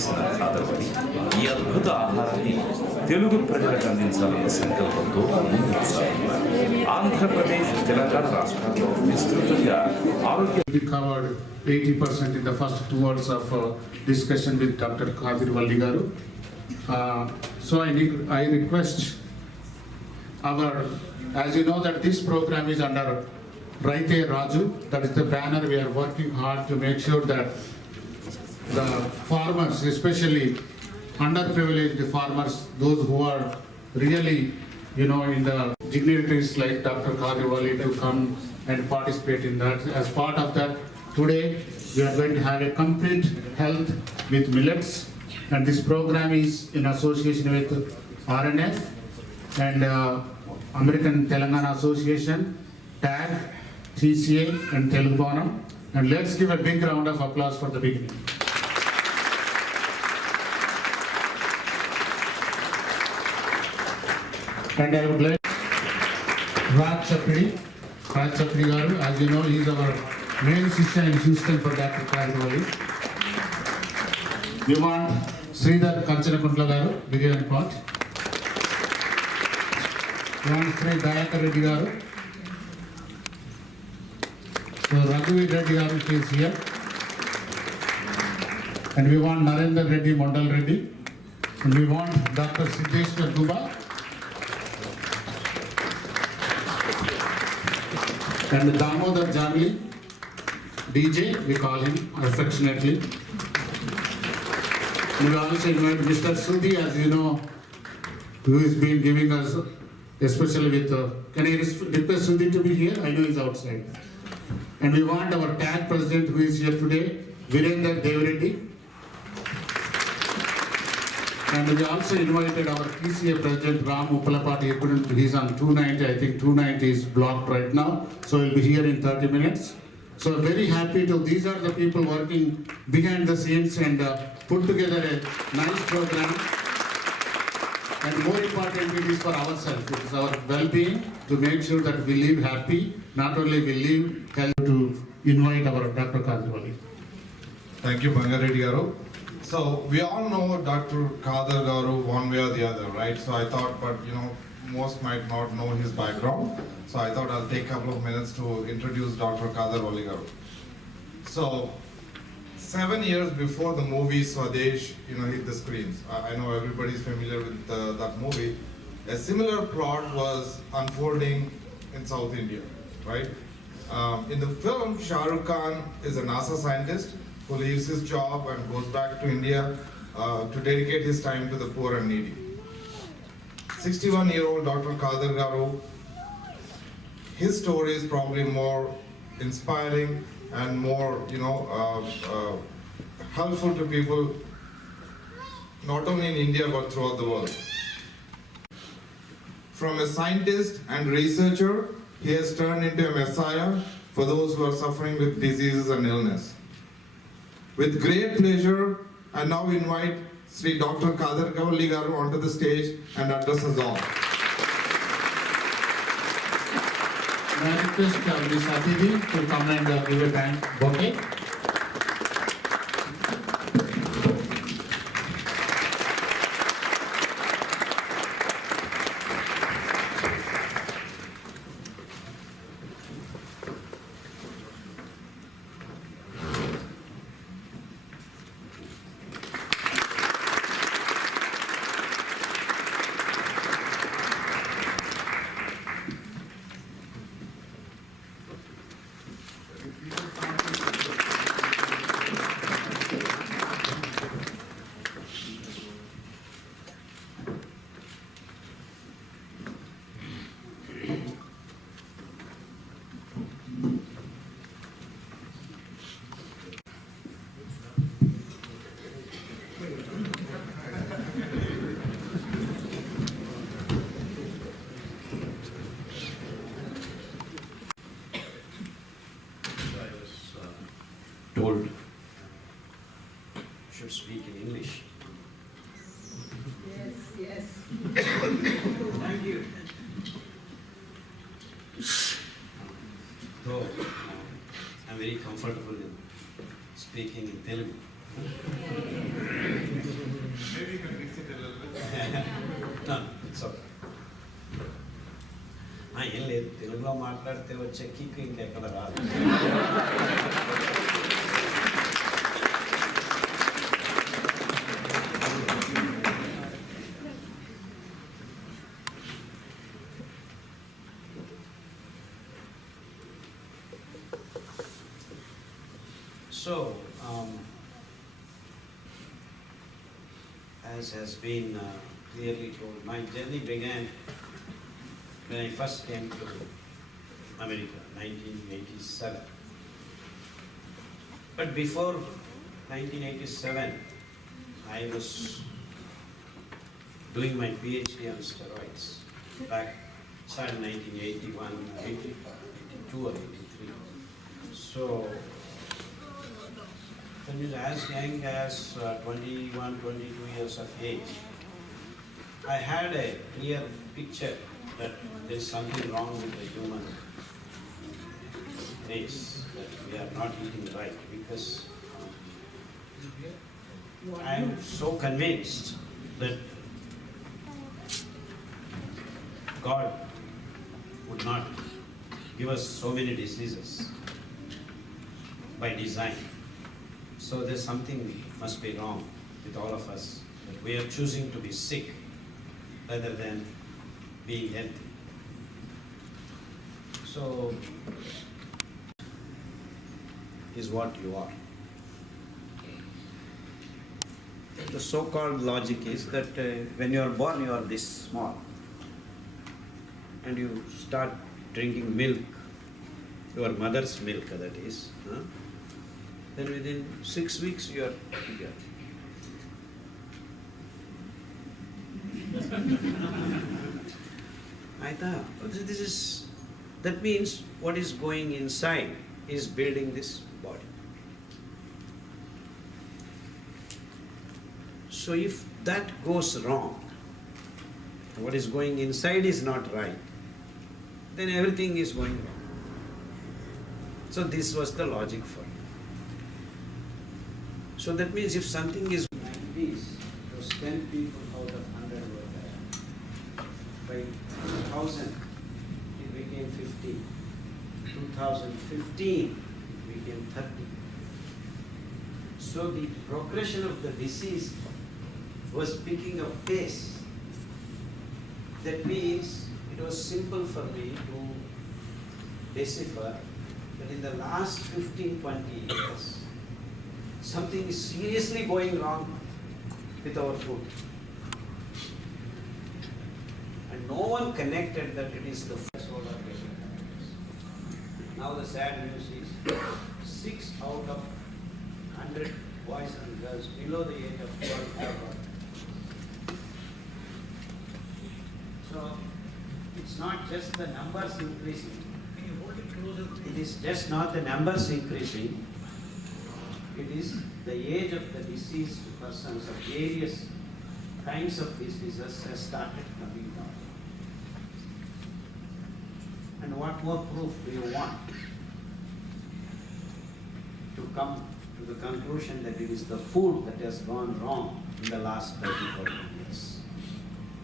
చేసిన ఖాదర్ వలి ఈ అద్భుత ఆహారాన్ని తెలుగు ప్రజలకు అందించాలన్న సంకల్పంతో ముందుకు సాగుతున్నారు. ఆంధ్రప్రదేశ్, తెలంగాణ రాష్ట్రాల్లో విస్తృతంగా ఆరోగ్య We covered 80% in the first 2 hours of discussion with Dr. Khadar Vali garu. So I request as you know that this program is under RAITHE RAJU, that is the banner. We are working hard to make sure that the farmers, especially underprivileged farmers, those who are really, in the dignitaries like Dr. Khadar Vali to come and participate in that. As part of that, today we are going to have a complete health with millets, and this program is in association with RNF and American Telangana Association, TAG, TCA and Telugu Bhavanam. And let's give a big round of applause for the beginning. And I would like RAJU garu, as you know, he is our main Shishya in Houston for Dr. Khadar Vali. We want Sridhar Kanchanakuntla garu, Biryani pot. We want Sri Dayakar Reddy garu. So Reddy garu is here. And we want Narendra Reddy, Mondal Reddy. And we want Dr. Siddheshwar Duba. And Damodar Jamli, DJ, we call him affectionately. And we also invite Mr. Sudhi, as you know, who has been giving us, especially with, can I request Sudhi to be here? I know he's outside. And we want our TAG president who is here today, Virendra Devareddy. And we also invited our TCA president Ram Uppalapati. He's on 290. I think 290 is blocked right now, so he'll be here in 30 minutes. So very happy to. These are the people working behind the scenes and put together a nice program. And more importantly, it is for ourselves. It is our well-being, to make sure that we live happy. Not only we live healthy. To invite our Dr. Khadar Vali. Thank you, Bangareddy garu. So we all know Dr. Khadar garu one way or the other, right? So I thought, but most might not know his background. So I thought I'll take a couple of minutes to introduce Dr. Khadar Vali garu. So 7 years before the movie Swadesh, hit the screens, I know everybody's familiar with that movie. A similar plot was unfolding in South India, right? In the film, Shah Rukh Khan is a NASA scientist who leaves his job and goes back to India to dedicate his time to the poor and needy. 61-year-old Dr. Khadar garu, his story is probably more inspiring and more, helpful to people, not only in India but throughout the world. From a scientist and researcher, he has turned into a messiah for those who are suffering with diseases and illness. With great pleasure, I now invite Sri Dr. Khadar Vali garu onto the stage and address us all. I request Ms. Atidi to come and give a bouquet. told should speak in English. Yes. Thank you. So, I'm very comfortable in speaking in Telugu. మాట్లాడితే వచ్చే kick ఇంకెక్కడ రాదు. So, as has been clearly told, my journey began when I first came to America, 1987. But before 1987, I was doing my PhD on steroids back started in 1981, 82 or 83. So, when I was as young as 21, 22 years of age, I had a clear picture that there is something wrong with the human race, that we are not eating right, because I am so convinced that God would not give us so many diseases by design. So there's something must be wrong with all of us, that we are choosing to be sick rather than being healthy. So, is what you are. The so-called logic is that when you are born, you are this small, and you start drinking milk, your mother's milk, that is. Then within 6 weeks you are bigger. I thought, that means what is going inside is building this body. So if that goes wrong, what is going inside is not right, then everything is going wrong. So this was the logic for me. So that means if something is like this, those 10 people out of 100 were there. By 2000, it became 50. 2015, it became 30. So the progression of the disease was picking up pace. That means it was simple for me to decipher that in the last 15-20 years, something is seriously going wrong with our food. And no one connected that it is the soul of getting diabetes. Now the sad news is 6 out of 100 boys and girls below the age of 12 have diabetes. So it's not just the numbers increasing. Can you hold it closer? It is just not the numbers increasing. It is the age of the deceased persons of various kinds of diseases has started coming down. And what more proof do you want to come to the conclusion that it is the food that has gone wrong in the last 30-40 years?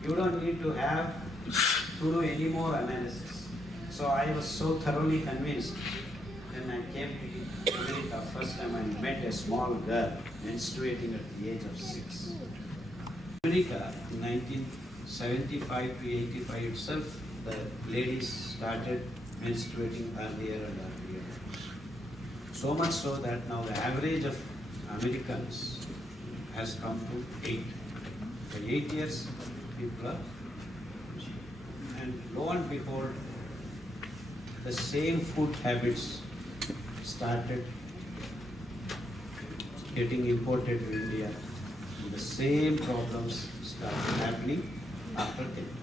You don't need to do any more analysis. So I was so thoroughly convinced when I came to America. First time I met a small girl menstruating at the age of 6. America in 1975 to 85 itself, the ladies started menstruating earlier and earlier. So much so that now the average of Americans has come to 8. For 8 years, people are, and lo and behold, the same food habits started getting imported to India. And the same problems started happening after 10 years.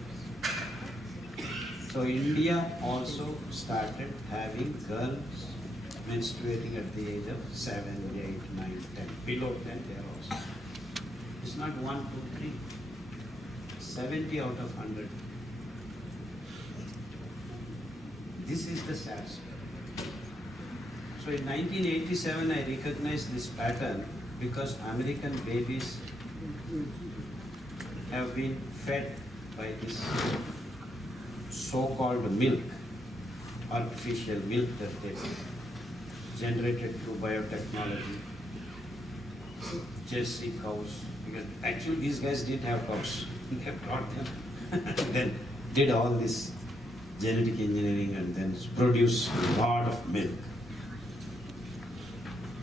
So India also started having girls menstruating at the age of 7, 8, 9, 10. Below 10 there also. It's not 1, 2, 3. 70 out of 100. This is the sad story. So in 1987, I recognized this pattern because American babies have been fed by this so-called milk artificial milk that they generated through biotechnology, Jersey cows, because actually these guys didn't have cows, they brought them, then did all this genetic engineering and then produced a lot of milk.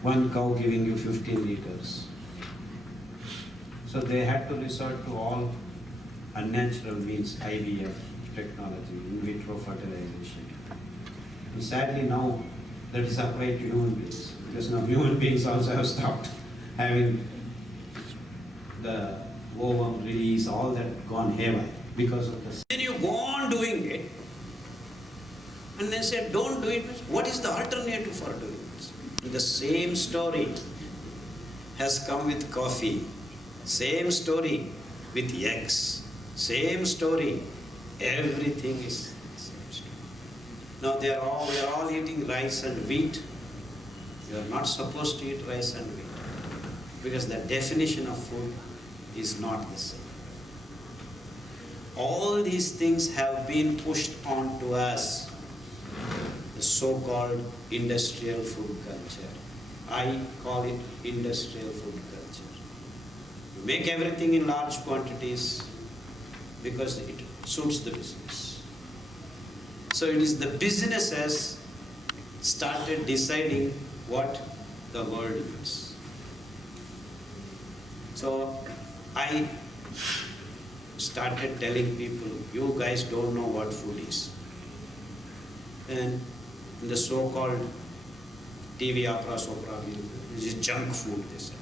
One cow giving you 15 liters. So they had to resort to all unnatural means, IVF technology, in vitro fertilization. And sadly now that is applied to human beings, because now human beings also have stopped having the ovum release, all that gone haywire because of this. Then you go on doing it and then say don't do it. What is the alternative for doing this? The same story has come with coffee, same story with eggs, same story, everything is the same story. Now we are all eating rice and wheat. You are not supposed to eat rice and wheat because the definition of food is not the same. All these things have been pushed on to us, the so-called industrial food culture. I call it industrial food culture. You make everything in large quantities because it suits the business. So it is the businesses started deciding what the world is. So I started telling people, you guys don't know what food is. And in the so-called TV opera, this is junk food, they said.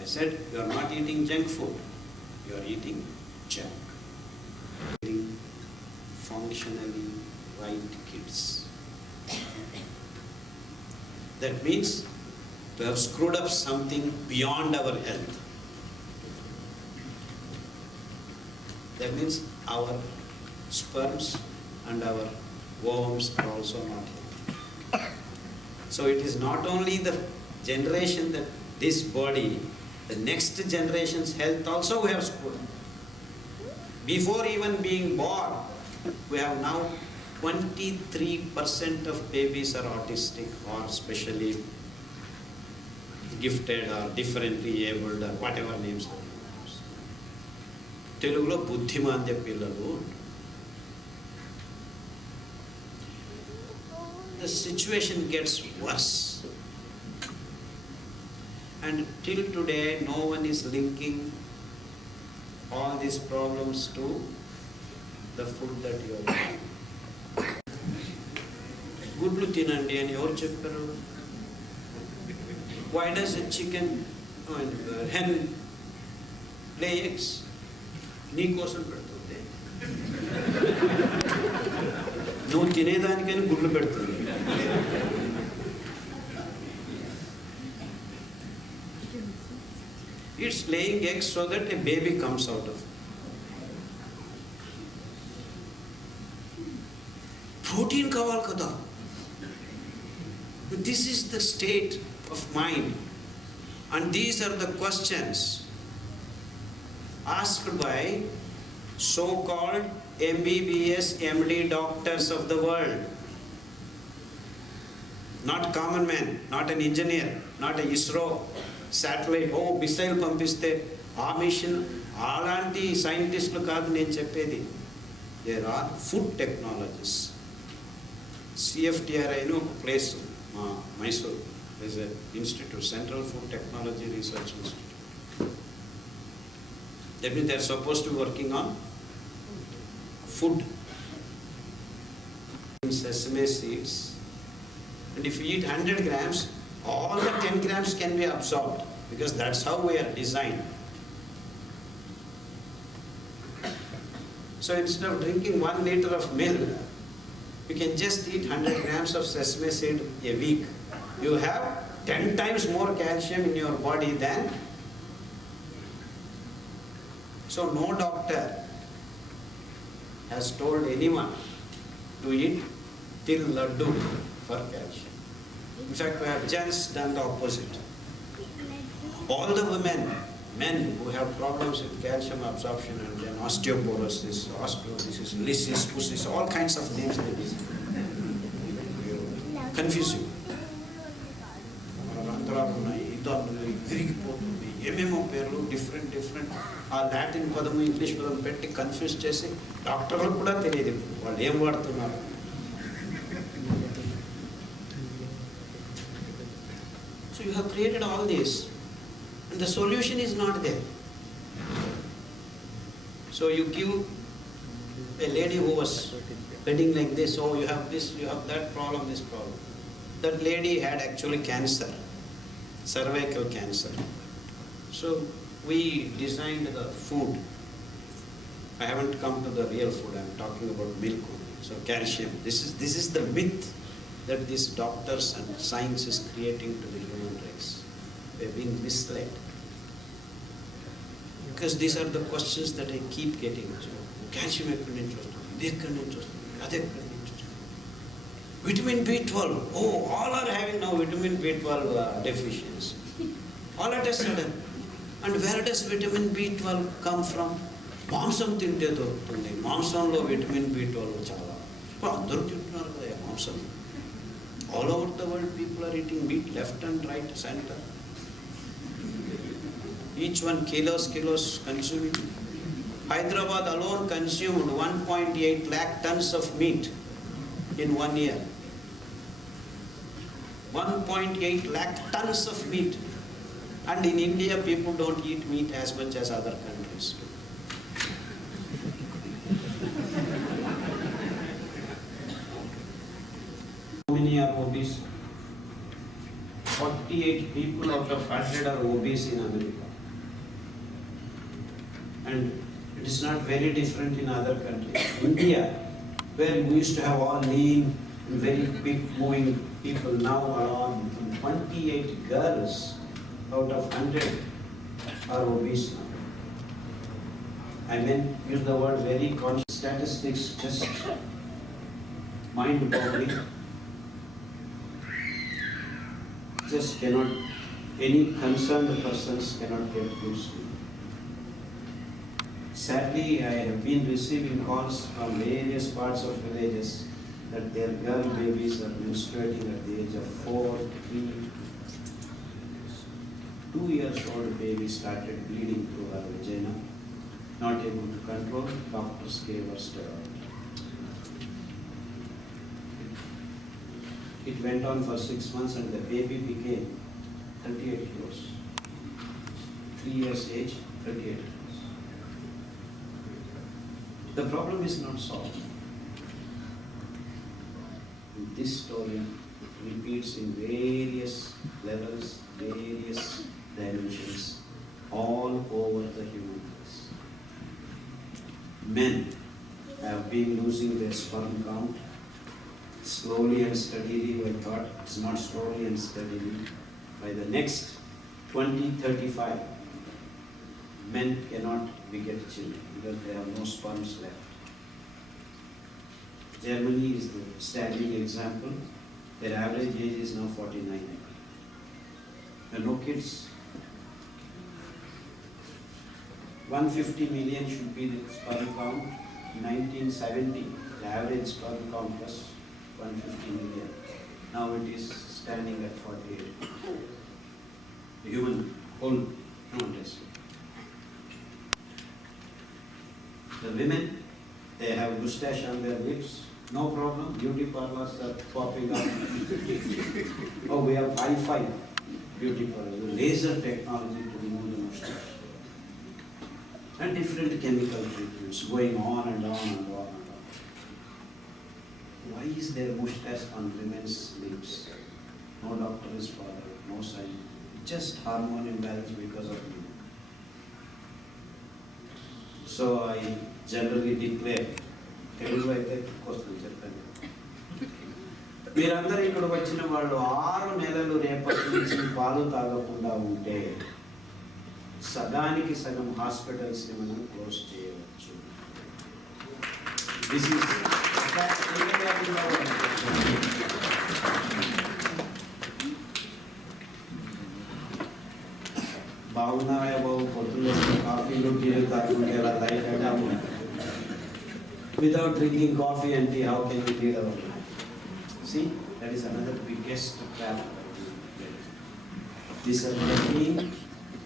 I said, you are not eating junk food, you are eating junk. Eating functionally right kids. That means we have screwed up something beyond our health. That means our sperms and our worms are also not healthy. So it is not only the generation that this body, the next generation's health also we have screwed up. Before even being born, we have now 23% of babies are autistic or specially gifted or differently abled or whatever names are used. Telugulo buddhimandya pillalu. The situation gets worse. And till today, no one is linking all these problems to the food that you are eating. Gudlu tinandi ani evaru chepparu? Why does a chicken hen lay eggs? Nee kosam pedutundi. Nuvu tinedanikani gudlu pedutundi. It's laying eggs so that a baby comes out of it. Protein kaval kada. This is the state of mind, and these are the questions asked by so-called MBBS, MD doctors of the world. Not common man, not an engineer, not a ISRO satellite, missile pumpiste, mission, alanti scientists kaadu nenu cheppedi. There are food technologists. CFTRI no place, Mysore, there is an institute, Central Food Technology Research Institute. That means they are supposed to be working on food. Sesame seeds. And if you eat 100 grams, all the 10 grams can be absorbed because that's how we are designed. So instead of drinking 1 liter of milk, you can just eat 100 grams of sesame seed a week. You have 10 times more calcium in your body than. So no doctor has told anyone to eat till laddu for calcium. In fact, we have just done the opposite. All the women men who have problems with calcium absorption and then osteoporosis, lysis, pusis, all kinds of names like this. Confusing. ఏమేమో పేర్లు different ఆ Latin పదము English పదం పెట్టి confuse చేసి డాక్టర్లకు కూడా తెలియదు వాళ్ళు ఏం వాడుతున్నారు. So you have created all this and the solution is not there. So you give a lady who was bedding like this, oh you have this, you have that problem, this problem. That lady had actually cancer, cervical cancer. So we designed the food. I haven't come to the real food, I'm talking about milk only. So calcium, this is the myth that these doctors and science is creating to the human race. They've been misled. Because these are the questions that I keep getting. So, calcium ekkada nunchi vastundi, this ekkada nunchi vastundi, adi ekkada nunchi vastundi. Vitamin B12, oh all are having now vitamin B12 deficiency. All at a sudden. And where does vitamin B12 come from? మాంసం తింటే దొరుకుతుంది. మాంసంలో vitamin B12 చాలా. అందరూ తింటున్నారు కదా మాంసం. All over the world people are eating meat left and right, center. Each one kilos consuming. Hyderabad alone consumed 1.8 lakh tons of meat in 1 year. 1.8 lakh tons of meat. And in India, people don't eat meat as much as other countries. How many are obese? 48 people out of 100 are obese in America. And it is not very different in other countries. India, where we used to have all lean, very quick moving people, now are all 28 girls out of 100 are obese now. I mean, use the word very conscious. Statistics just mind-boggling. Just cannot, any concerned persons cannot get used to. Sadly, I have been receiving calls from various parts of villages that their girl babies are menstruating at the age of 4, 3, 2 years old baby started bleeding through her vagina, not able to control, doctors gave her steroid. It went on for 6 months and the baby became 38 kilos. 3 years age, 38 kilos. The problem is not solved. This story repeats in various levels, various dimensions, all over the human race. Men have been losing their sperm count slowly and steadily. I thought it's not slowly and steadily. By the next 2035, men cannot beget children because there are no sperms left. Germany is the standing example. Their average age is now 49. There are no kids. 150 million should be the sperm count. 1970, the average sperm count was 150 million. Now it is standing at 48. The human whole count. The women, they have moustache on their lips. No problem, beauty parlors are popping up. Oh, we have Wi-Fi beauty parlor, the laser technology to remove the moustache. And different chemical treatments going on and on and on and on. Why is there moustache on women's lips? No doctor is bothered, no science. Just hormone imbalance because of me. So I generally declare, తెలుగులో అయితే వస్తుంది చెప్పండి. మీరందరూ ఇక్కడ వచ్చిన వాళ్ళు 6 నెలలు రేపటి నుంచి పాలు తాగకుండా ఉంటే సగానికి సగం హాస్పిటల్స్ని మనం క్లోజ్ చేయవచ్చు. దిస్ ఈస్ బావ బాగున్నారా బాబు పొద్దున్న కాఫీలు టీలు తాగకుండా ఎలా లైఫ్ అంటే without drinking coffee and tea, how can we lead our life? See, that is another biggest trap. This is caffeine.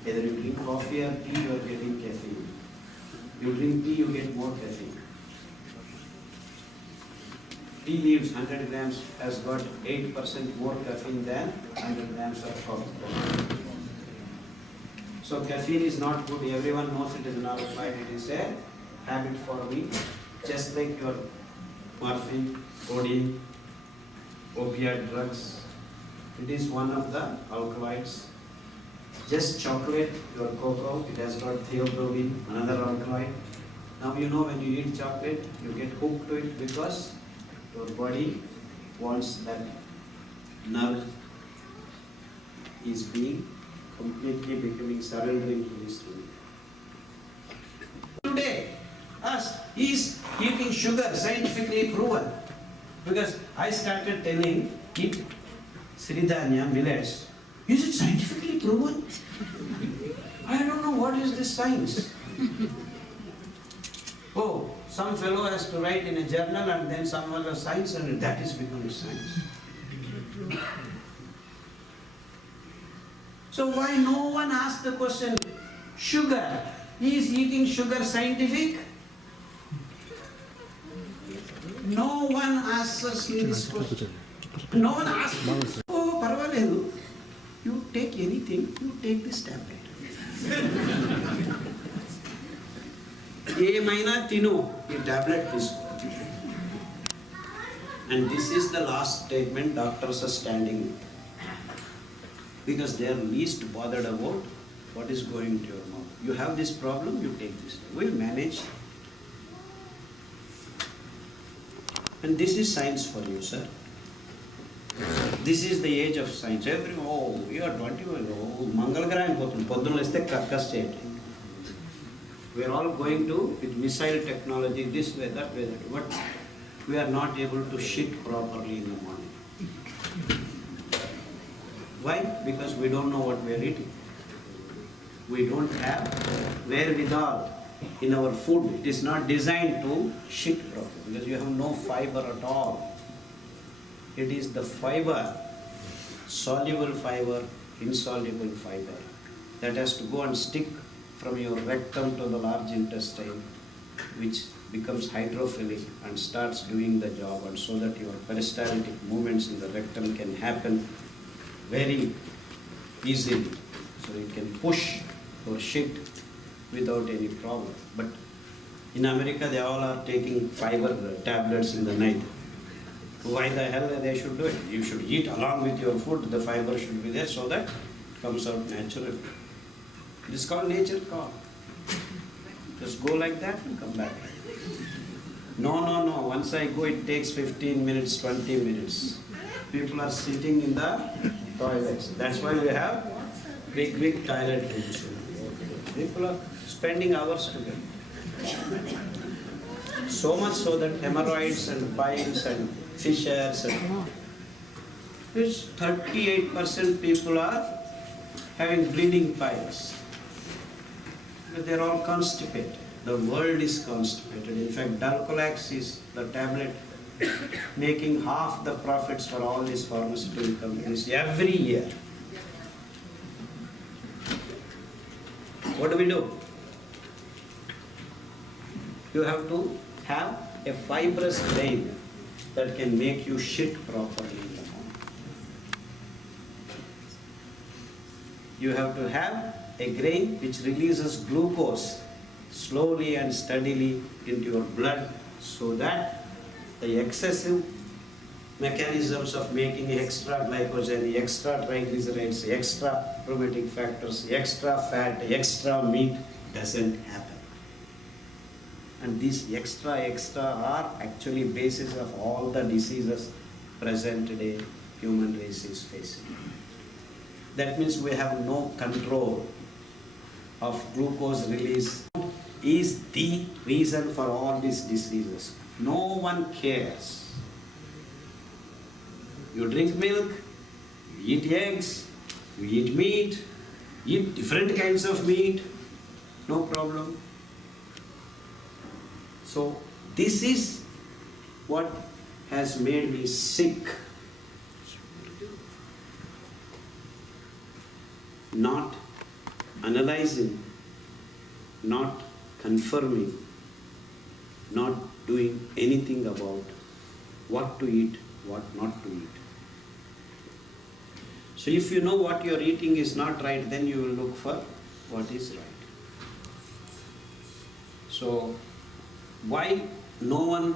Either you drink coffee or tea, you are getting caffeine. You drink tea, you get more caffeine. Tea leaves 100 grams has got 8% more caffeine than 100 grams of coffee. So caffeine is not good. Everyone knows it is an alcohol. It is a habit for me. Just like your morphine, codeine, opioid drugs, it is one of the alkaloids. Just chocolate, your cocoa, it has got theobromine, another alkaloid. Now you know when you eat chocolate, you get hooked to it because your body wants that nerve is being completely becoming surrendering to this thing. Today, us is eating sugar, scientifically proven. Because I started telling, eat Sridhanya, millets. Is it scientifically proven? I don't know what is this science. Oh, some fellow has to write in a journal and then some other science and that is becoming science. So why no one asked the question, sugar, is eating sugar scientific? No one asks me this question. No one asks. Oh, parvaledu. You take anything, you take this tablet. Emaina tinu, ee tablet తీసుకో. And this is the last statement doctors are standing with. Because they are least bothered about what is going to your mouth. You have this problem, you take this. We'll manage. And this is science for you, sir. This is the age of science. Everyone, oh, you are 21, oh, Mangalgraham pothund, podduna leste kakka state. We are all going to, with missile technology, this way, that way, that way. But we are not able to shit properly in the morning. Why? Because we don't know what we are eating. We don't have wherewithal in our food. It is not designed to shit properly because you have no fiber at all. It is the fiber, soluble fiber, insoluble fiber, that has to go and stick from your rectum to the large intestine, which becomes hydrophilic and starts doing the job, and so that your peristaltic movements in the rectum can happen very easily. So it can push your shit without any problem. But in America, they all are taking fiber tablets in the night. Why the hell they should do it? You should eat along with your food. The fiber should be there so that it comes out naturally. This is called nature call. Just go like that and come back. No. Once I go, it takes 15 minutes, 20 minutes. People are sitting in the toilets. That's why we have big toilet rooms. People are spending hours together. So much so that hemorrhoids and piles and fissures and 38% people are having bleeding piles. But they're all constipated. The world is constipated. In fact, Dulcolax is the tablet making half the profits for all these pharmaceutical companies every year. What do? You have to have a fibrous brain that can make you shit properly in the morning. You have to have a grain which releases glucose slowly and steadily into your blood so that the excessive mechanisms of making extra glycogen, extra triglycerides, extra aromatic factors, extra fat, extra meat doesn't happen. And these extra are actually basis of all the diseases present today human race is facing. That means we have no control of glucose release. Is the reason for all these diseases. No one cares. You drink milk, you eat eggs, you eat meat, Eat different kinds of meat, no problem. So this is what has made me sick. Not analyzing, not confirming, not doing anything about what to eat, what not to eat. So if you know what you are eating is not right, then you will look for what is right. So why no one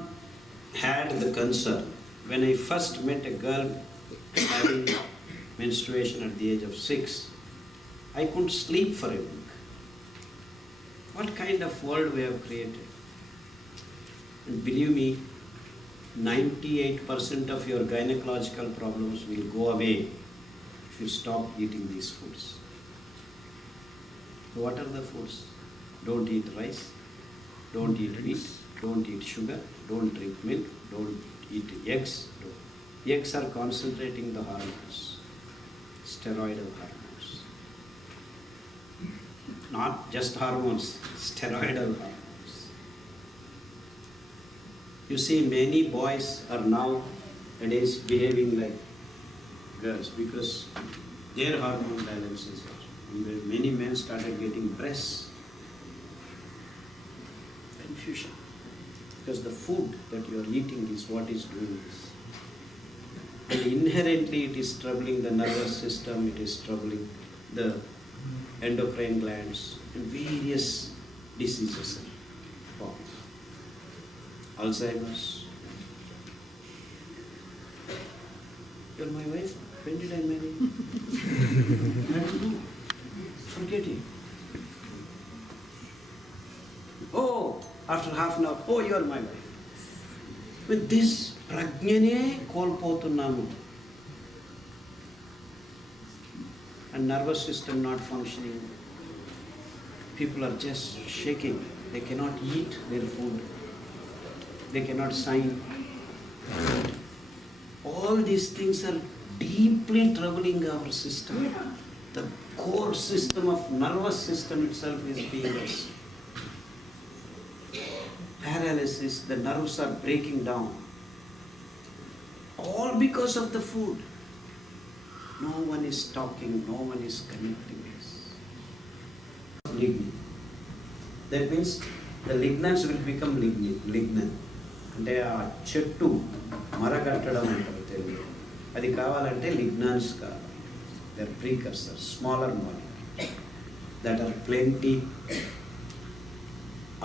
had the concern? When I first met a girl having menstruation at the age of 6, I couldn't sleep for a week. What kind of world we have created? And believe me, 98% of your gynecological problems will go away if you stop eating these foods. So what are the foods? Don't eat rice, don't eat meat, don't eat sugar, don't drink milk, don't eat eggs. Eggs are concentrating the hormones, steroidal hormones. Not just hormones, steroidal hormones. You see, many boys are nowadays behaving like girls because their hormone balance is off. And many men started getting breast confusion because the food that you are eating is what is doing this. And inherently it is troubling the nervous system, it is troubling the endocrine glands and various diseases. Alzheimer's. You're my wife? When did I marry you? I don't know. Forget it. Oh, after half an hour, oh, you are my wife. With this prajnane kolpotunnamu. And nervous system not functioning. People are just shaking. They cannot eat their food. They cannot sign. All these things are deeply troubling our system. The core system of nervous system itself is being lost. Paralysis, the nerves are breaking down. All because of the food. No one is talking, no one is connecting us. Lignin. That means the lignans will become lignin. అంటే ఆ చెట్టు మరగట్టడం అంటారు తెలుగు. అది కావాలంటే lignans కావాలి. They are precursors, smaller molecule that are plenty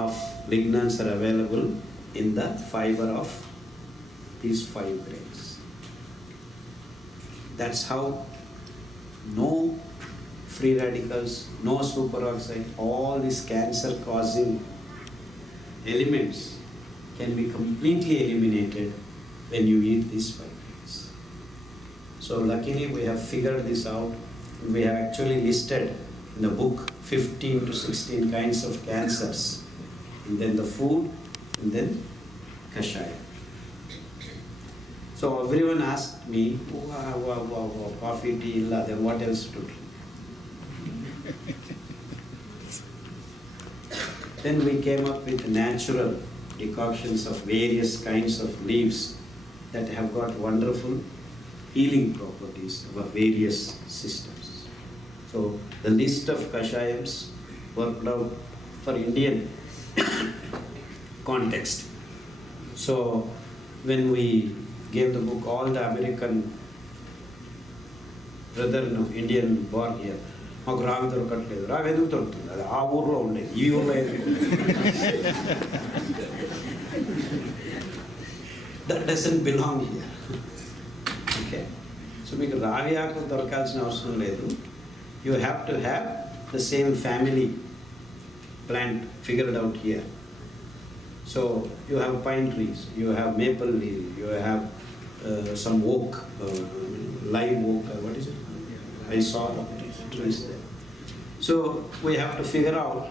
of lignans are available in the fiber of these 5 grains. That's how no free radicals, no superoxide, all these cancer causing elements can be completely eliminated when you eat these 5 grains. So luckily we have figured this out. We have actually listed in the book 15 to 16 kinds of cancers. And then the food, and then kashaya. So everyone asked me, wow, coffee, tea, illa, then what else to drink? Then we came up with natural decoctions of various kinds of leaves that have got wonderful healing properties for various systems. So the list of kashayams worked out for Indian context. So when we gave the book, all the American brethren of Indian born here, మాకు రావి దొరకట్లేదు. రావి ఎందుకు దొరుకుతుంది? అది ఆ ఊర్లో ఉండేది, ఈ ఊర్లో that doesn't belong here. Okay? So మీకు రావి ఆకు దొరకాల్సిన అవసరం లేదు. You have to have the same family plant figured out here. So you have pine trees, you have maple leaf, you have some oak, live oak, what is it? I saw trees there. So we have to figure out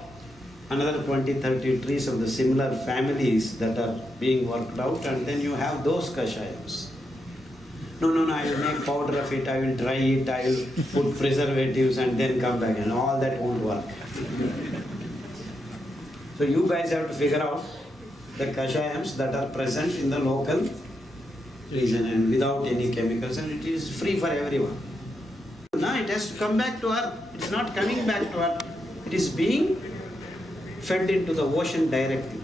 another 20-30 trees of the similar families that are being worked out, and then you have those kashayams. No, I will make powder of it, I will dry it, I will put preservatives and then come back, and all that won't work. So you guys have to figure out the kashayams that are present in the local region and without any chemicals, and it is free for everyone. Now it has to come back to earth. It's not coming back to earth. It is being fed into the ocean directly.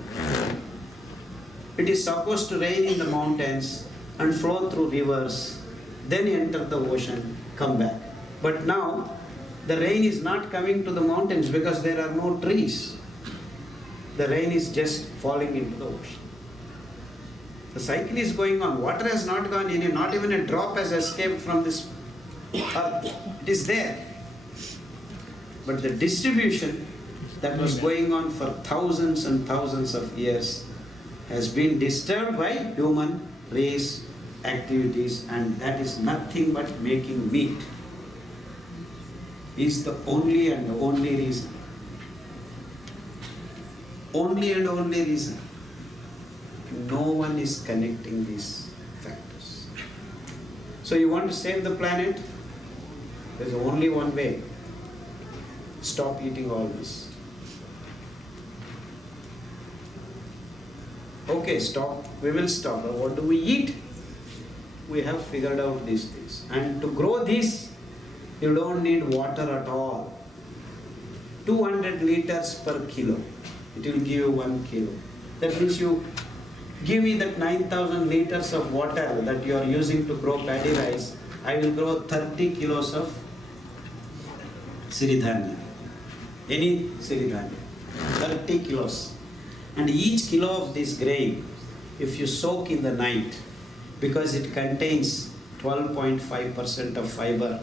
It is supposed to rain in the mountains and flow through rivers, then enter the ocean, come back. But now the rain is not coming to the mountains because there are no trees. The rain is just falling into the ocean. The cycle is going on. Water has not gone in, not even a drop has escaped from this earth. It is there. But the distribution that was going on for thousands and thousands of years has been disturbed by human race activities, and that is nothing but making meat. Is the only and only reason. Only and only reason. No one is connecting these factors. So you want to save the planet? There's only one way. Stop eating all this. Okay, stop. We will stop. But what do we eat? We have figured out these things. And to grow this, you don't need water at all. 200 liters per kilo. It will give you 1 kilo. That means you give me that 9,000 liters of water that you are using to grow paddy rice. I will grow 30 kilos of siridhanya. Any siridhanya. 30 kilos. And each kilo of this grain, if you soak in the night, because it contains 12.5% of fiber,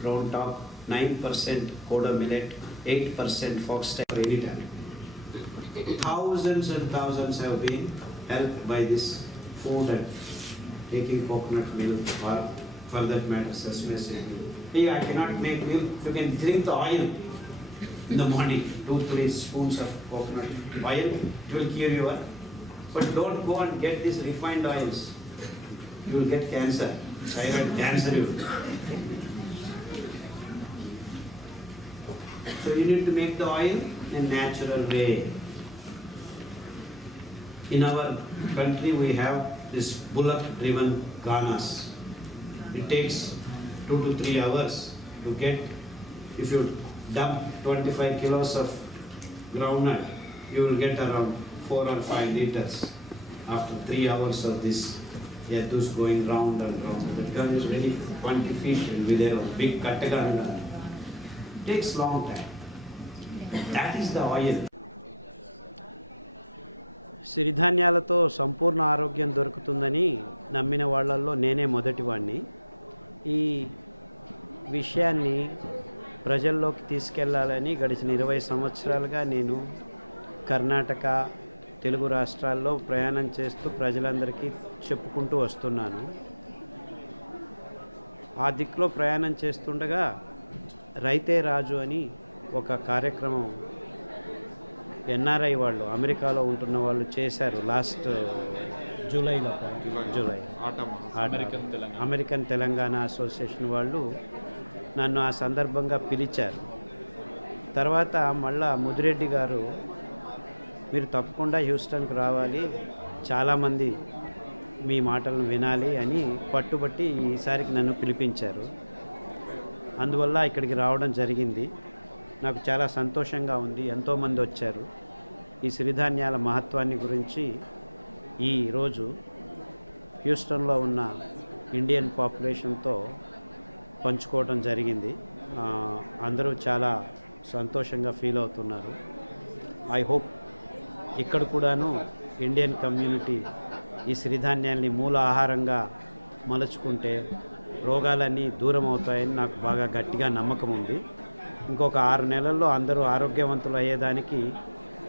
brown top, 9% koda millet, 8% foxtail, any time. Thousands and thousands have been helped by this food and taking coconut milk, or for that matter sesame seed. Hey, I cannot make milk, you can drink the oil in the morning, 2-3 spoons of coconut oil, it will cure you up. But don't go and get these refined oils. You will get cancer, thyroid cancer. So you need to make the oil in a natural way. In our country we have this bullock-driven ganas. It takes 2 to 3 hours to get, if you dump 25 kilos of groundnut, you will get around 4 or 5 liters. After 3 hours of this, those going round and round. The gun is ready 20 feet and with a big katagan gun. It takes long time. That is the oil. సిరిధాన్యాలతో సంపూర్ణ ఆరోగ్యం దొరుకుతుందని నమ్మిన వాళ్ళల్లో నేనే మొదటివాడిని. ఈ విషయాన్ని ప్రజల్లోకి తీసుకెళ్లాలని గడిచిన 20 సంవత్సరాలుగా నేను కర్ణాటక, తెలుగు రాష్ట్రాల్లో ప్రయాణం చేస్తూ ప్రజలందరికీ చెప్పుకుంటూ వస్తున్నాను. ఆ దిక్కులో ప్రయాణం చేస్తుండగా రైతే రాజు అని ఒక కార్యక్రమం ఎన్ఆర్ఐ వాళ్ళు, అమెరికాలో ఉంటున్న వాళ్ళు చేశారు లాస్ట్ జూలైలో. అమెరికన్ తెలంగాణ అసోసియేషన్ వాళ్ళు నన్ను ఆ సందర్భంగా పిలిచారు. తర్వాత మళ్ళా ముదిరెడ్డి గారు, మీరు తప్పకుండా హ్యూస్టన్కి రావాలి, చాలామంది మీ మాటలను వినాలి అని పట్టుబట్టి ఈసారికి నన్ను పిలిపించారు. అందువల్ల ఇక్కడికి రావడం జరిగింది. నాకు చాలా సంతోషంగా ఉంది. ఎంతోమంది వచ్చారు. ఈ సిరిధాన్యాల మహత్వాన్ని గురించి ఈరోజు హ్యూస్టన్లో ఉన్న ఇండియన్ పాపులేషన్తో పంచుకోవడం జరిగింది. అందరూ చాలా సంతోషంగా ఫీల్ అవుతున్నారు. ఐ హోప్ ఇక్కడ కూడాను ఇండియన్ కమ్యూనిటీ ఈ సిరిధాన్యాల్ని మూల ఆహారంగా మలుచుకుంటే రోగాలన్నీ దూరం అవుతాయని నాకు బాగా గట్టిగా నమ్మకం ఉంది. ఇంకొక 6 నెలల్లో అందరూ ఆరోగ్యవంతులు అయ్యేదానికి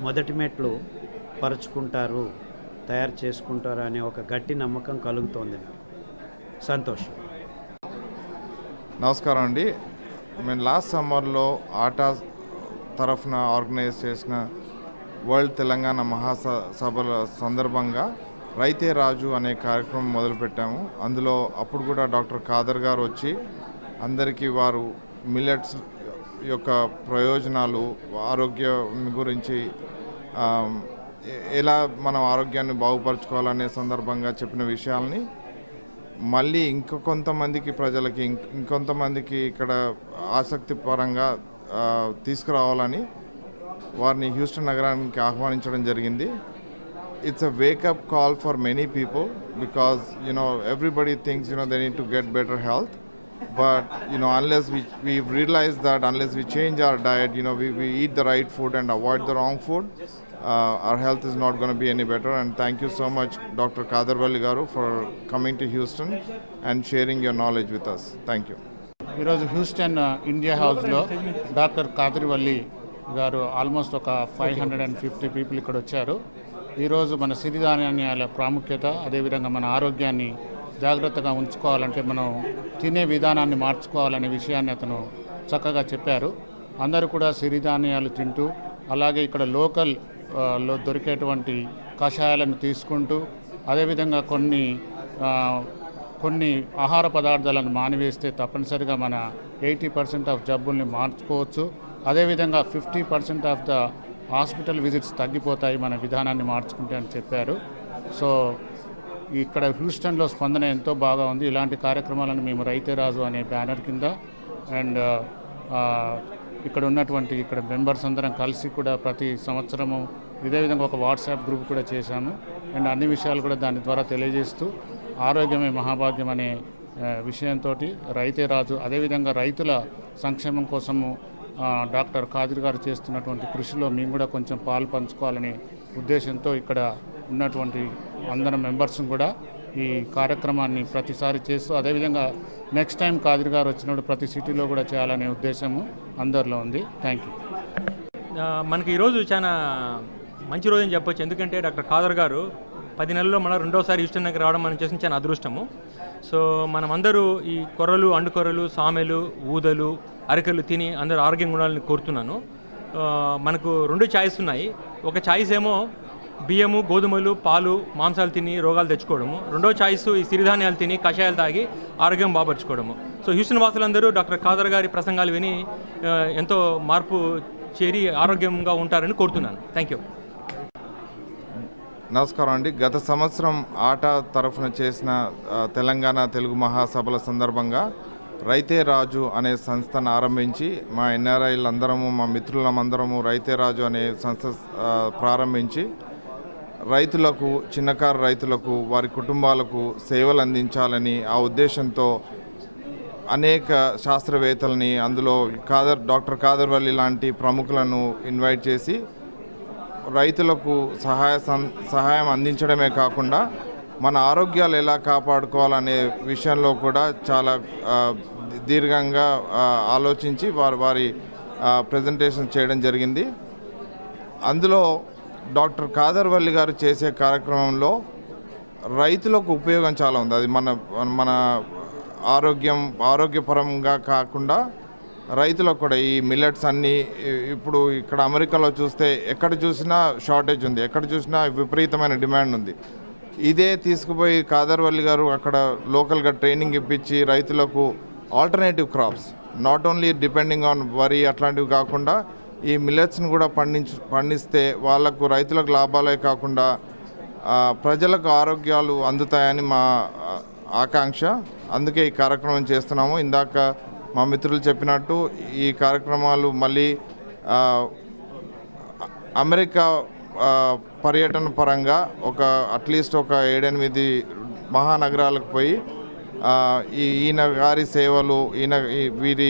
మొదటి మెట్లు పరుచుకుంటారు, తయారు చేసుకుంటారు అనే ఒక గట్టి నమ్మకం కలుగుతోంది. సంతోషం. నమస్కారం అండి. మేము లాస్ట్ సమ్మర్లో ఆటా తరఫున ఆర్గనైజ్ చేసిన వరల్డ్ తెలంగాణ మహాసభల సందర్భంగా రైతే రాజు అనే కార్యక్రమం మొదలుపెట్టాము. అందులో అప్పుడు కూడా డాక్టర్ ఖాదర్ గారు వచ్చి అందరికీ వారు మిల్లెట్స్ యొక్క ప్రయోజనాలు, ఆరోగ్యం గురించి ఎలా మనం ఆరోగ్యాన్ని బాగుపరచుకోవాలనే సందర్భంగా చెప్పిన విషయాల్ని మళ్ళీ ఇంకొంతమందికి ప్రజలకి ఇంకొంతమందికి ఇక్కడ ఆసక్తి పరంగా తీసుకురావాలని వారిని హ్యూస్టన్ నగరానికి ఆహ్వానించడం జరిగింది. It's a wake-up call for many people because everybody thinks they need to get better health, but unless we realize that unless we change our diet, we eat the right food and avoid the wrong food, our health is not going to be any better. And thank you so much, Dr. Khadar Vali garu, for coming to Houston and sharing your knowledge with us. Thank you. ఈరోజు Houston India హౌస్లో doctor Khader Valli గారు almost ఒక 550 people ఇక్కడ వచ్చారు. ఈరోజు మన సిరిధాన్యాల ప్రాముఖ్యత, అదేవిధంగా మన ఆరోగ్యాన్ని జాగ్రత్తగా ఉంచుకోవాలంటే మనం తినే విధానాన్ని మార్చుకోవాలనే విషయాన్ని అతను చక్కగా చెప్పారు. అందరూ కూడా సిరిధాన్యాలు తింటూ, అలాగే ఇక్కడ లోకల్లో దొరికేటువంటి కషాయాలను తీసుకుంటూ, అదేవిధంగా కొన్ని ఆహార పదార్థాలను మానివేస్తే తప్పనిసరిగా మన 80% ఆఫ్ జబ్బుల్ని మార్చుకోవచ్చు. అదేవిధంగా 50% ఆఫ్ ద హాస్పిటల్ విజిట్స్ తగ్గిపోతాయి మన విధానాన్ని మార్చుకుంటే అని చెప్పారు. సో ఇక్కడ హ్యూస్టన్లో స్పందన ఎంతో బాగా ఉంది. ఇలాంటి కార్యక్రమాలను మేము రైతే రాజు అనే బ్యానర్ కింద అండ్ ఇక్కడ మెంబర్స్ అందరం కలిసి కూడా ప్రతి సంవత్సరము ఇదే విధంగా ఒక వాట్సాప్ గ్రూప్ కూడా చేశాము. అండ్ అన్ని విషయాలు కూడా దాని ద్వారా తెలియజేస్తూ ఆరోగ్యమే మహాభాగ్యం అనే విషయంతో రైతే రాజు, అదేవిధంగా రైతుల సంక్షేమం కోసము డాక్టర్ ఖాదర్ గారు చేస్తున్నటువంటి కృషిలో మేము కూడా కొంచెం పాలు పంచుకోవాలనే ఉద్దేశంతో ఇక్కడ ఉన్నటువంటి అందరం మెంబర్స్ కూడా ఈ కార్యక్రమాన్ని ప్రతిసారి చేస్తూ, అదేవిధంగా నెక్స్ట్ టైం ఖాదర్ గారు వచ్చినప్పుడు ప్రతి సిటీలో కూడా చేయాలనే ఉద్దేశము అందరిలో ఉంది. Thank you. మనకి ఈరోజు చాలా మంచి రోజు అని చెప్పొచ్చు. ఎందుకంటే డాక్టర్ ఖాదర్ గారు 10 నెలల్లో మన రెండోసారి హ్యూస్టన్ నగర్ రావడం మనం చేసిన చాలా అదృష్టము. సో మనమందరూ ఈ కొర్రలు, అండుకొర్రలు, సామెలు, ఊదలు, అరికెలు తిని అందరూ ఆరోగ్యంగా ఉండాలని కోరుతున్నాను. మనకు 2 ఛాయిస్ ఉన్నాయి. ఒక ఛాయిస్ ఏమో బియ్యము, గోధుమలు, పాలు, మాంసాలు తిని రోగాలు తెచ్చుకోవడము. రెండో ఛాయిస్ ఈ సిరిధాన్యాలు తిని కషాయాలు తాగి ఆరోగ్యం బాపరచుకోవడము. సో హ్యూస్టన్ వాసులందరూ డాక్టర్ ఖాదర్ గారి ప్రసంగాలు విని ఎంతో మార్పు చేరి ఆరోగ్యంగా ఉంటారని కోరుతున్నాను. Thank you. నమస్కారం అండి. గత సంవత్సరం ఆట తరఫున చేసిన తెలంగాణ తెలుగు మహాసభల సందర్భంగా రైతే రాజు అనే సంస్థను ఆరంభించి మా ఎన్ఆర్ఐలందరము, మా మిత్రులమందరము రైతే రాజు అనే సంస్థ ప్రారంభించి రైతులకు, చిన్నకారు రైతులకు, వారి కుటుంబాలకు సేవలు అందించాలని ఆ ఉద్దేశంతో అనేక శాస్త్రవేత్తలని, అందులో డాక్టర్ ఖాదర్ వల్లి లాంటి ప్రముఖులను ఇన్వైట్ చేసి రైతులకు సహాయం అందించడమే కాకుండా మన ఆరోగ్యాలు ఎలా కాపాడుకోవాలనే విషయంలో కూడా చాలా దీర్ఘంగా ఆలోచించి వారి ప్రజెంటేషన్ చేయడం జరిగింది. అందులో డాక్టర్ ఖాదర్ వల్లి గారు చేసే కార్యక్రమంలో రైతులకు ఉపయోగం చాలా ఉంది. అది మన ఆరోగ్యపరంగా కాకుండా రైతులకు కూడా ఈ మిల్లెట్స్ అన్నీ ఇప్పుడు ఇక్కడ అమెరికాలో చూస్తే ఎక్కడ చూసినా షార్టేజ్ ఉంది, ఎక్కడ చూసినా విపరీతమైన డిమాండ్ ఉంది. ఇదే తీసుకుపోయి ఖాదర్ వల్లి గారు అక్కడ లోకల్గా ట్రైనింగ్ ఇప్పించి రైతులకు alternative crops, not only depending on వరి అట్లాంటివి కాకుండా ఈ మిల్లెట్స్ని కూడా పండిస్తే రైతులకు లాభాలే కాకుండా ప్రజలకు ఆరోగ్యాలు అందుతాయని మా ఆకాంక్ష. అందుకే ఈ కార్యక్రమం చేస్తున్నాము. ఇందాక మా మిత్రులు చెప్పినట్టు ఈ కార్యక్రమాలు మళ్ళీ అమెరికా పర్యటన పరంగా అట్లీస్ట్ ఒక 7-8 మహానగరాలకు పోయి ఈయన గారి సేవలు, వీరి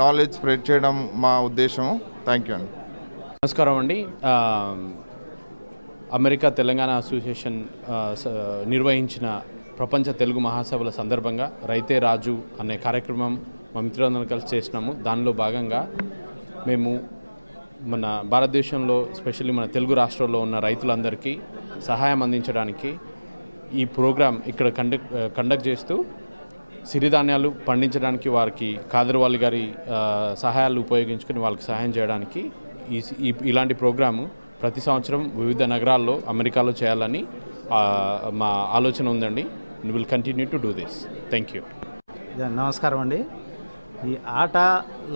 నాలెడ్జ్ స్ప్రెడ్ చేయడం మా ఉద్దేశం. థ్యాంక్ యూ అండి. నమస్కారం అండి. అమెరికా తెలంగాణ అసోసియేషన్ నిర్వహించిన ప్రపంచ తెలుగు మహాసభల సందర్భంగా రైతే రాజు అనే కార్యక్రమం మా మిత్రులందరం కలిసి చేసినాము. దానిలో భాగంగా మేము మన భారతదేశంలో, ఎస్పెషల్లీ మన తెలుగు రాష్ట్రాల్లో ఉన్న రైతులందరికీ సహాయం అందించడానికి ఈ ప్రోగ్రాం ఇక్కడ కండక్ట్ చేస్తూ సిరిధాన్యాలు పండించడానికి వారికి ఖాదర్ వల్లి గారి సహాయాలు ఉపయోగించుకొని వాళ్ళకి సహాయం చేయడానికి ఇలాంటి ప్రోగ్రాము ప్రతి సంవత్సరం వివిధ నగరాల్లో అమెరికాలో చేయాలని మా ఆలోచన ఉందండి. Will continue to do this. Thank you. నమస్కారం అండి. ఈ ఆట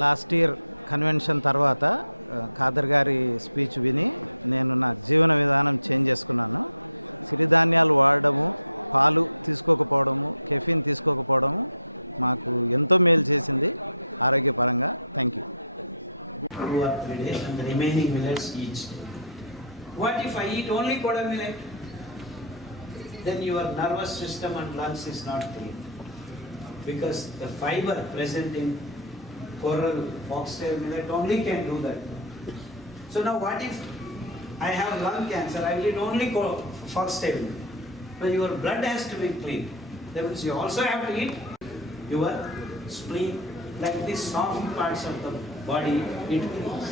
లాస్ట్ ఇయర్ కన్వెన్షన్ తర్వాత ఖాదర్ గారి స్పీచ్ విని నేను నా జీవన విధానం చేంజ్ చేసుకున్నాను. సిరిధాన్యాలు వాడడము, పాలు తీసుకోకపోవడము, కెఫీన్ తీసుకోకపోవడము మాకు ఎంతో మేలు చేసింది ఆరోగ్యపరంగా. Thank you. 2 or 3 days and the remaining millets each day. What if I eat only koda millet? Then your nervous system and lungs is not clean. Because the fiber present in coral, foxtail millet only can do that. So now what if I have lung cancer, I eat only foxtail millet? But your blood has to be clean. That means you also have to eat your spleen, like these soft parts of the body, it cleans.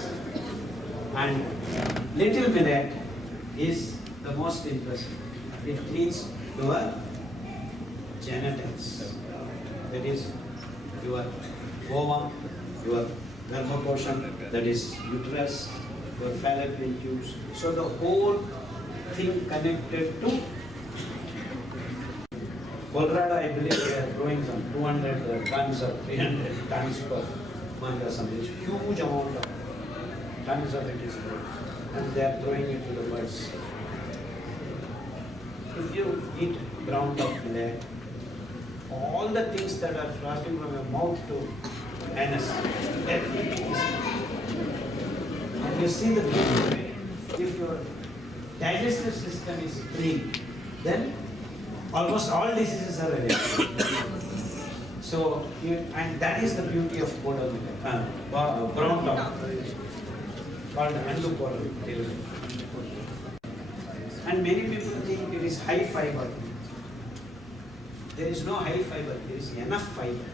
And little millet is the most interesting. It cleans your genitals. That is your ovum, your garbhakosham, that is uterus, your fallopian tubes. So the whole thing connected to Colorado, I believe they are growing some 200 tons or 300 tons per month or something. It's huge amount of tons of it is growing. And they are growing it to the birds. If you eat ground up millet, all the things that are flowing from your mouth to anus, you see the thing, if your digestive system is clean, then almost all diseases are available. So, and that is the beauty of brown top, called andu powder. And many people think it is high fiber. There is no high fiber, there is enough fiber.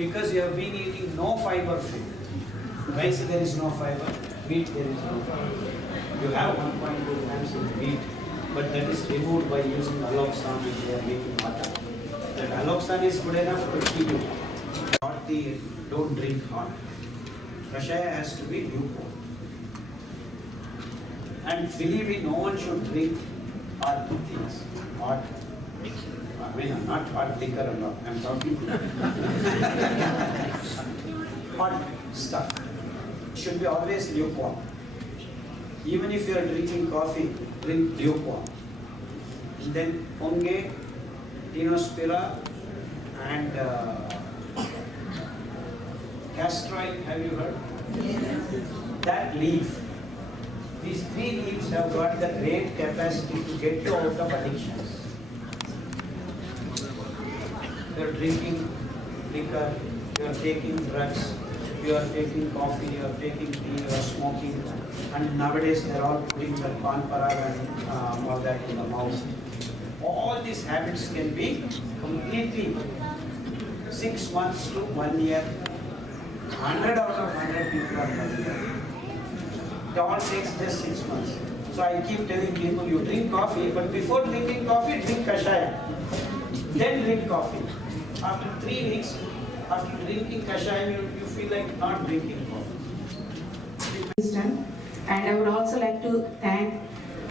Because you have been eating no fiber food. Rice there is no fiber, wheat there is no fiber. You have 1.2 grams in wheat, but that is removed by using alloxan and you are making water. And alloxan is good enough to kill you. Don't drink hot. Kashaya has to be lukewarm. And believe me, no one should drink hot things. Hot, I mean, not hot liquor and all. I'm talking hot stuff. It should be always lukewarm. Even if you are drinking coffee, drink lukewarm. And then Ponge, Dinospira, and castor, have you heard? Yes. That leaf. These 3 leaves have got the great capacity to get you out of addictions. You are drinking liquor, you are taking drugs, you are taking coffee, you are taking tea, you are smoking, and nowadays they are all putting the pan parag and all that in the mouth. All these habits can be completely 6 months to 1 year. 100 out of 100 people are coming. It all takes just 6 months. So I keep telling people, you drink coffee, but before drinking coffee, drink kashaya. Then drink coffee. After 3 weeks, after drinking kashaya, you feel like not drinking coffee. And I would also like to thank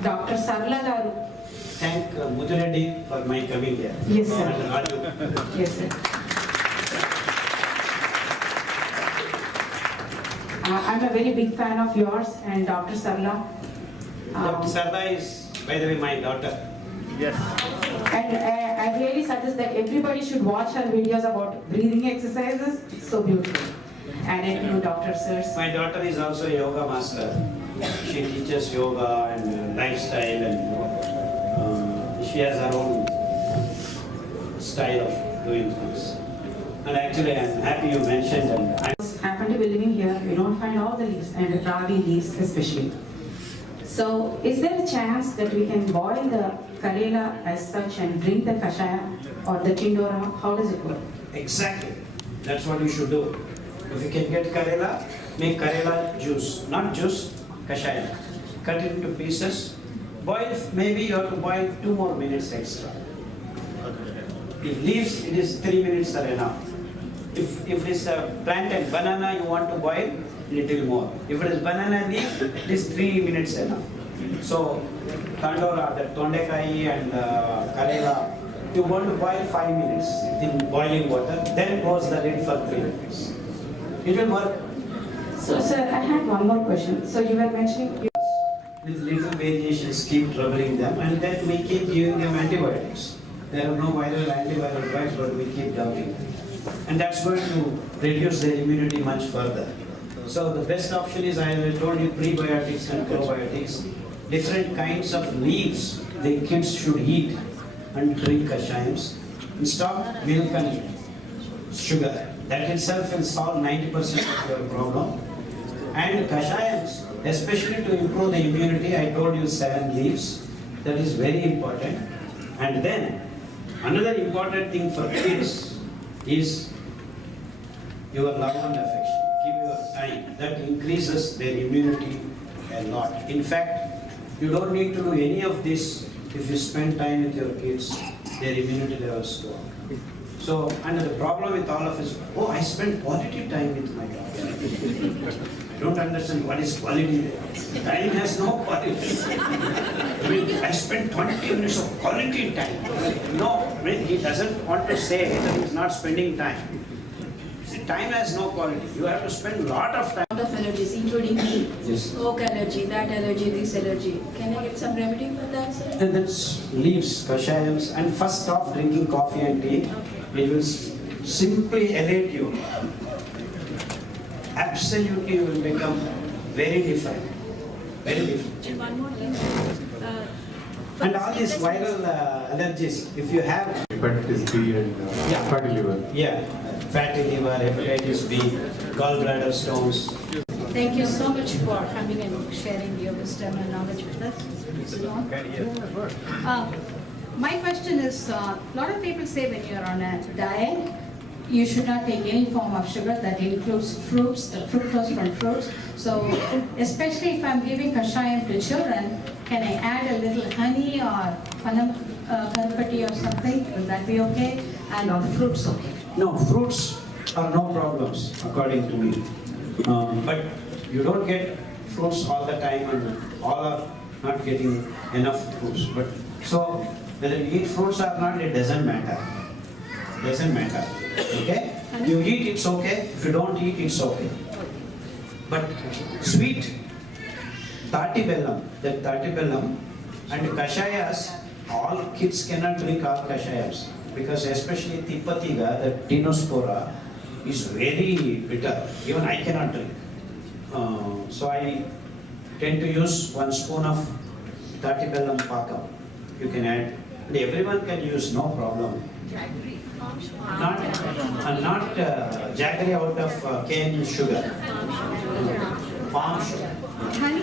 Dr. Sarla Garu. Thank Reddy for my coming here. Yes, sir. RAJU. Yes, sir. I'm a very big fan of yours and Dr. Sarla. Dr. Sarla is, by the way, my daughter. Yes. And I really suggest that everybody should watch her videos about breathing exercises. It's so beautiful. And to Dr. Sirs. My daughter is also a yoga master. She teaches yoga and lifestyle, and she has her own style of doing things. And actually, I'm happy you mentioned that. Happen to be living here, we don't find all the leaves, and ravi leaves especially. So, is there a chance that we can boil the karela as such and drink the kashaya or the tindora? How does it work? Exactly. That's what you should do. If you can get karela, make karela juice. Not juice, kashaya. Cut it into pieces. Boil, maybe you have to boil 2 more minutes extra. If leaves, it is 3 minutes are enough. If it is a plantain, banana, you want to boil little more. If it is banana leaf, it is 3 minutes enough. So, Tandora, the Tondekai and Karela, you want to boil 5 minutes in boiling water, then close the lid for 3 minutes. It will work. So, sir, I had one more question. So, you were mentioning. These little variations keep troubling them, and then we keep giving them antibiotics. There are no viral antiviral drugs, but we keep dumping. And that's going to reduce their immunity much further. So the best option is, I told you, prebiotics and probiotics. Different kinds of leaves the kids should eat and drink kashayams. And stop milk and sugar. That itself will solve 90% of your problem. And kashayams, especially to improve the immunity, I told you 7 leaves. That is very important. And then, another important thing for kids is your love and affection. Give your time. That increases their immunity a lot. In fact, you don't need to do any of this if you spend time with your kids, their immunity levels go up. So, and the problem with all of us, oh, I spend quality time with my daughter. I don't understand what is quality there. Time has no quality. I mean, I spent 20 minutes of quality time. No, I mean, he doesn't want to say that he's not spending time. See, time has no quality. You have to spend a lot of time. Lot of allergies, including me. Yes. Oak allergy, that allergy, this allergy. Can I get some remedy for that, sir? And that's leaves, kashayams, and first stop drinking coffee and tea. It will simply elate you. Absolutely, you will become very different. Very different. And one more thing. And all these viral allergies, if you have hepatitis B and fatty liver. yeah, fatty liver, hepatitis B, gallbladder stones. Thank you so much for coming and sharing your wisdom and knowledge with us. My question is, a lot of people say when you're on a diet, you should not take any form of sugar that includes fruits, the fructose from fruits. So, especially if I'm giving kashayam to children, can I add a little honey or kanapati or something? Will that be okay? And or fruits okay? No, fruits are no problems according to me. But you don't get fruits all the time, and all are not getting enough fruits. But so whether you eat fruits or not, it doesn't matter. Doesn't matter. Okay? You eat, it's okay. If you don't eat, it's okay. But sweet, tati bellam, that tati bellam, and kashayas, all kids cannot drink all kashayas, because especially tipatiga, the tinospora, is very bitter. Even I cannot drink. So I tend to use 1 spoon of tati bellam pakam. You can add, and everyone can use, no problem. Not jaggery out of cane sugar. Palm sugar. Honey